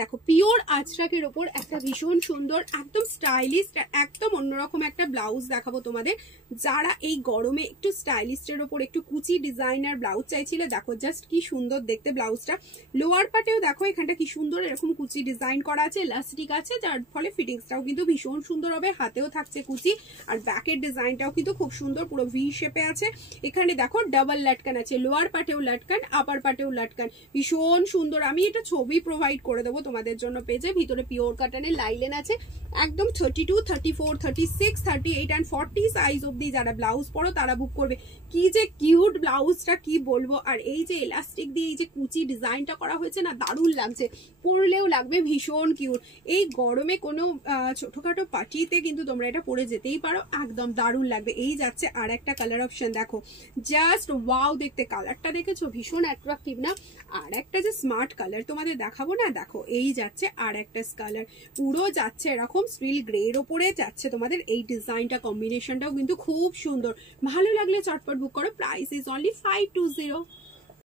দেখো পিওর আজরাকের ওপর একটা ভীষণ সুন্দর একদম স্টাইলিশ একদম অন্যরকম একটা ব্লাউজ দেখাবো তোমাদের। যারা এই গরমে একটু স্টাইলিস্টের ওপর একটু কুচি ডিজাইনার ব্লাউজ চাইছিলে, দেখো জাস্ট কি সুন্দর দেখতে ব্লাউজটা। লোয়ার পার্টেও দেখো এখানটা কি সুন্দর এরকম কুচি ডিজাইন করা আছে, ইলাস্টিক আছে, যার ফলে ফিটিংসটাও কিন্তু ভীষণ সুন্দর হবে। হাতেও থাকছে কুচি, আর ব্যাকের ডিজাইনটাও কিন্তু খুব সুন্দর, পুরো ভি শেপে আছে। এখানে দেখো ডাবল লাটকান আছে, লোয়ার পার্টেও লাটকান, আপার পার্টেও লাটকান, ভীষণ সুন্দর। আমি এটা ছবি প্রোভাইড করে দেবো তোমাদের জন্য পেজে। ভিতরে পিওর কাটানের লাইলেন আছে, একদম 32, 34, 36, 38 and 40 সাইজ অব্দি যারা ব্লাউজ পরো তারা বুক করবে। কি যে কিউট ব্লাউজটা, কি বলবো। আর এই যে এলাস্টিক দিয়ে এই যে কুচি ডিজাইনটা করা হয়েছে না, দারুণ লাগছে, পরলেও লাগবে ভীষণ কিউট। এই গরমে কোনো ছোটখাটো পার্টিতে কিন্তু তোমরা এটা পরে যেতেই পারো, একদম দারুণ লাগবে। এই যাচ্ছে আর একটা কালার অপশন, দেখো জাস্ট ওয়াও দেখতে, কালারটা দেখেছো ভীষণ অ্যাট্রাকটিভ না। আর একটা যে স্মার্ট কালার তোমাদের দেখাবো না, দেখো এই যাচ্ছে আর একটা কালার, পুরো যাচ্ছে এরকম স্টিল গ্রে এর ওপরে যাচ্ছে তোমাদের এই ডিজাইনটা, কম্বিনেশনটাও কিন্তু খুব সুন্দর। ভালো লাগলে চটপট বুক করো। Price is only 520।